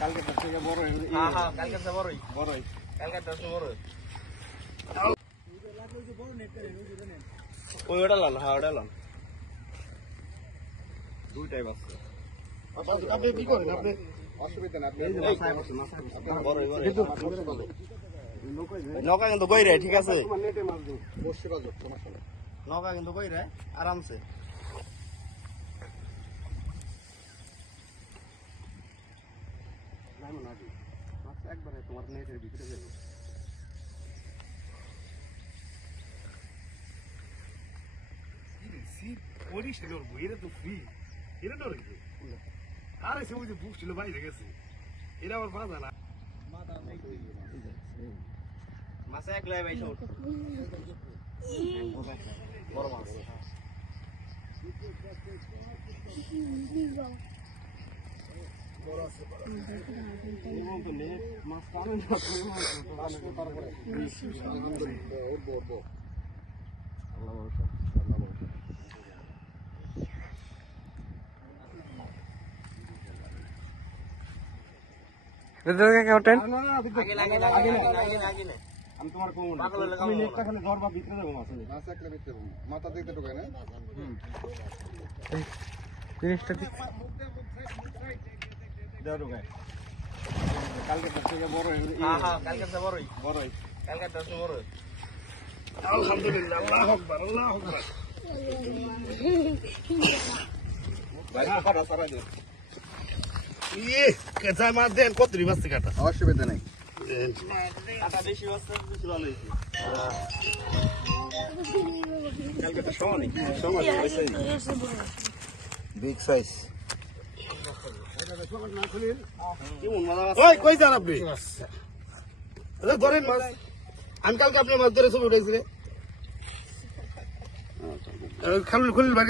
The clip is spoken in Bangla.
কালকে থেকে বড় কালকে বড়ই কালকে বড় ওই ওটা লাল হ্যাঁ ওটা লাল দুইটাই বাচ্চা আপনি কি করেন আপনি অসুবিধা না নৌকা কিন্তু বই রে ঠিক আছে নৌকা কিন্তু বই রে আরামসে একবারে তোমার নেটের ভিতরে যাবে পরিশ করবো এটা তো ফ্রি এটা তো আর এসে ওই যে বুক ছিল বাইরে গেছে এটা আবার বাধা না মাছে এক লাই ভাই সব বড় মাছ বড় আছে মাছ কানে না আসলে তারপরে আলহামদুলিল্লাহ আল্লাহ আমি তোমার তুমি নেটটা খালি ধর বা ভিতরে যাবো মাছ একটা ভিতরে মাথা দেখতে ঢোকায় না জিনিসটা ঢোকায় কালকে থেকে বড় কালকে বড়ই কালকে বড় আলহামদুলিল্লাহ আল্লাহু আকবার আল্লাহু আকবার ভাই কাটা সারা দে কেঁচা মাছ দেন কতরি বাস্তি কাটা অসুবিধা নেই কাটা বেশি বাস্তা কিছু ভালো হয়েছে কালকে তো সমান বিগ সাইজ ওই কই যান আপনি ধরেন মাছ আমি কালকে আপনার মাছ ধরে ছবি উঠাইছিলে খুলিল বাড়ি